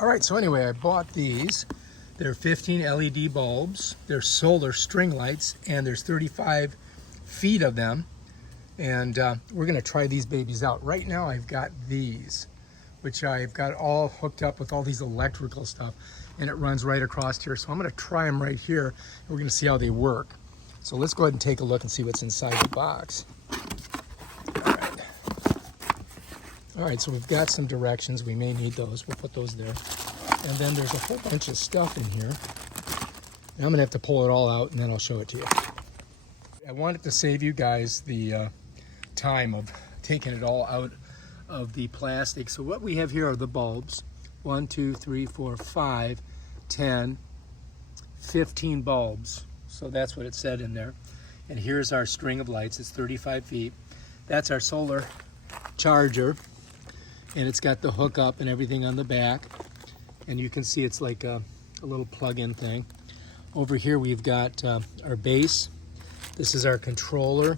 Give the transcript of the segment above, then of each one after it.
All right, so anyway, I bought these. They're 15 LED bulbs. They're solar string lights, and there's 35 feet of them. And we're gonna try these babies out. Right now I've got these, which I've got all hooked up with all these electrical stuff, and it runs right across here. So I'm gonna try them right here, and we're gonna see how they work. So let's go ahead and take a look and see what's inside the box. All right, so we've got some directions. We may need those. We'll put those there. And then there's a whole bunch of stuff in here. And I'm gonna have to pull it all out, and then I'll show it to you. I wanted to save you guys the time of taking it all out of the plastic. So what we have here are the bulbs. 1, 2, 3, 4, 5, 10, 15 bulbs. So that's what it said in there. And here's our string of lights. It's 35 feet. That's our solar charger. And it's got the hook up and everything on the back. And you can see it's like a little plug-in thing. Over here we've got our base. This is our controller.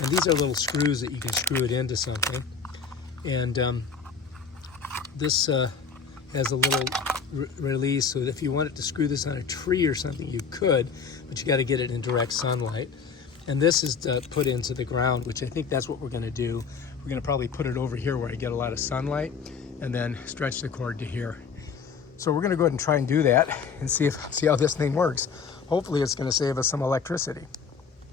And these are little screws that you can screw it into something. And this has a little release, so if you wanted to screw this on a tree or something, you could, but you got to get it in direct sunlight. And this is to put into the ground, which I think that's what we're going to do. We're going to probably put it over here where I get a lot of sunlight, and then stretch the cord to here. So we're going to go ahead and try and do that and see how this thing works. Hopefully it's going to save us some electricity.